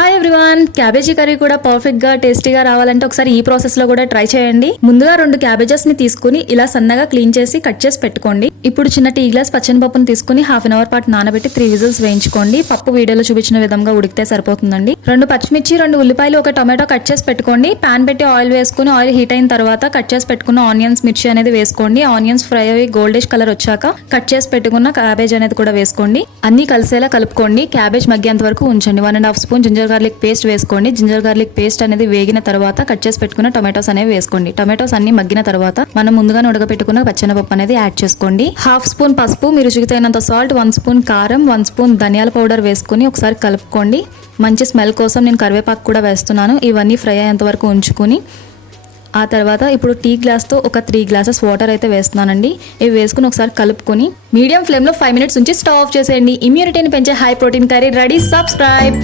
Hi everyone, cabbage curry కూడా perfect గా టేస్టీగా రావాలంటే ఒకసారి ఈ ప్రాసెస్ లో కూడా ట్రై చేయండి. ముందుగా 2 క్యాబేజెస్ ని తీసుకుని ఇలా సన్నగా క్లీన్ చేసి కట్ చేసి పెట్టుకోండి. ఇప్పుడు చిన్న టీ గ్లాస్ పచ్చని పప్పును తీసుకుని హాఫ్ అన్ అవర్ పాటు నానబెట్టి 3 విజిల్స్ వేయించుకోండి. పప్పు వీడియోలో చూపించిన విధంగా ఉడికితే సరిపోతుందండి. 2 పచ్చిమిర్చి, 2 ఉల్లిపాయలు, 1 టొమాటో కట్ చేసి పెట్టుకోండి. పాన్ పెట్టి ఆయిల్ వేసుకుని ఆయిల్ హీట్ అయిన తర్వాత కట్ చేసి పెట్టుకున్న ఆనియన్స్, మిర్చి అనేది వేసుకోండి. ఆనియన్స్ ఫ్రై అయ్యి గోల్డిష్ కలర్ వచ్చాక కట్ చేసి పెట్టుకున్న క్యాబేజ్ అనేది కూడా వేసుకోండి. అన్ని కలిసేలా కలుపుకోండి. క్యాబేజ్ మగ్గేంత వరకు ఉంచండి. 1.5 స్పూన్ జింజర్ గార్లిక్ పేస్ట్ వేసుకోండి. జింజర్ గార్లిక్ పేస్ట్ అనేది వేగిన తర్వాత కట్ చేసి పెట్టుకున్న టొమాటోస్ అనేవి వేసుకోండి. టొమాటోస్ అన్ని మగ్గిన తర్వాత మనం ముందుగా ఉడకపెట్టుకున్న పచ్చెనపప్పు అనేది యాడ్ చేసుకోండి. హాఫ్ స్పూన్ పసుపు, మీరు రుచికి తగినంత సాల్ట్, 1 స్పూన్ కారం, 1 స్పూన్ ధనియాల పౌడర్ వేసుకుని ఒకసారి కలుపుకోండి. మంచి స్మెల్ కోసం నేను కరివేపాకు కూడా వేస్తున్నాను. ఇవన్నీ ఫ్రై అయ్యేంత వరకు ఉంచుకుని ఆ తర్వాత ఇప్పుడు టీ గ్లాస్తో ఒక 3 గ్లాసెస్ వాటర్ అయితే వేస్తున్నానండి. ఇవి వేసుకుని ఒకసారి కలుపుకొని మీడియం ఫ్లేమ్లో 5 మినిట్స్ ఉంచి స్టవ్ ఆఫ్ చేసేయండి. ఇమ్యూనిటీని పెంచే high protein curry ready. Subscribe.